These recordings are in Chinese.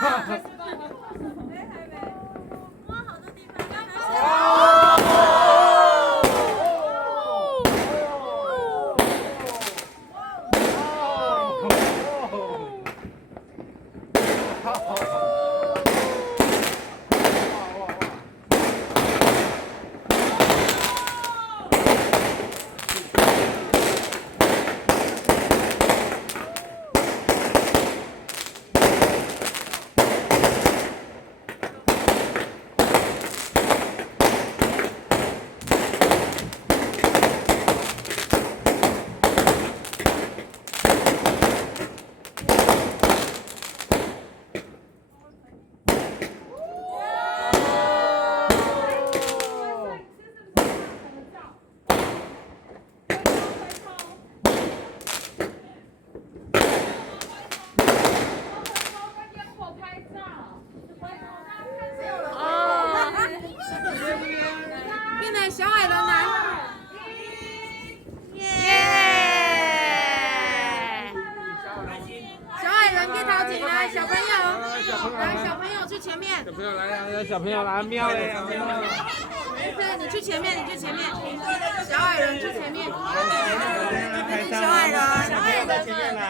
哇，好多地方。小矮人来，耶！小矮人可以掏进来，小朋友，来，小朋友去前面。小朋友来，小朋友来，喵嘞！对，你去前面，小矮人去前面。小矮人，前面来，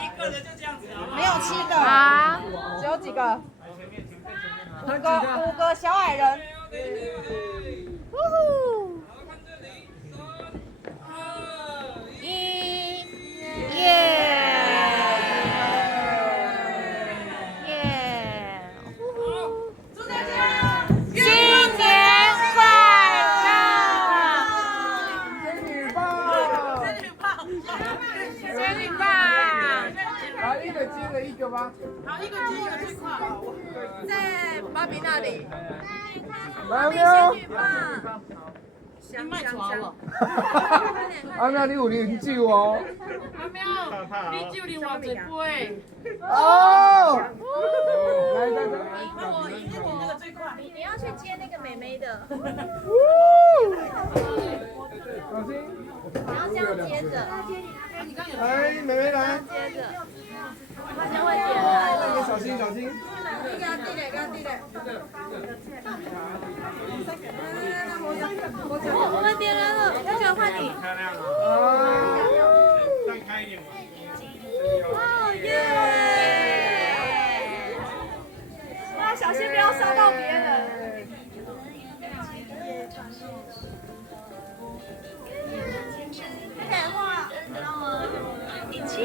一个人就这样子没有7个啊，只有几个？5个小矮人。呜呼！接了一个吧。好，一个接一个最快。在芭比那里。来喵。香香香。阿喵，你有啉酒哦。阿喵，你酒啉偌济杯？哦。来。我一个比那个最快。你要去接那个妹妹的。小心。你要这样接着。来，妹妹来。接着。他就会点了。小心。给他递嘞。我们点人了，那个换你。站开一点嘛。哦耶！啊，小心不要烧到别人。快点画。耶！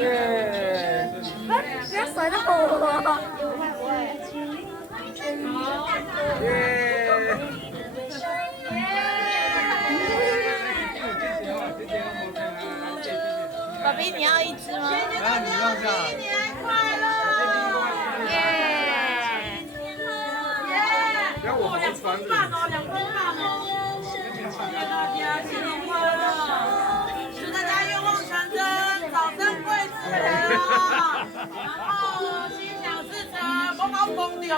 不要甩到我。爸比，你要一只吗？新年快乐！耶！不要我2分半哦，2分半哦。谢谢大家，新年快乐！祝大家愿望成真，早生贵子啊！然后心想事成，不要疯掉。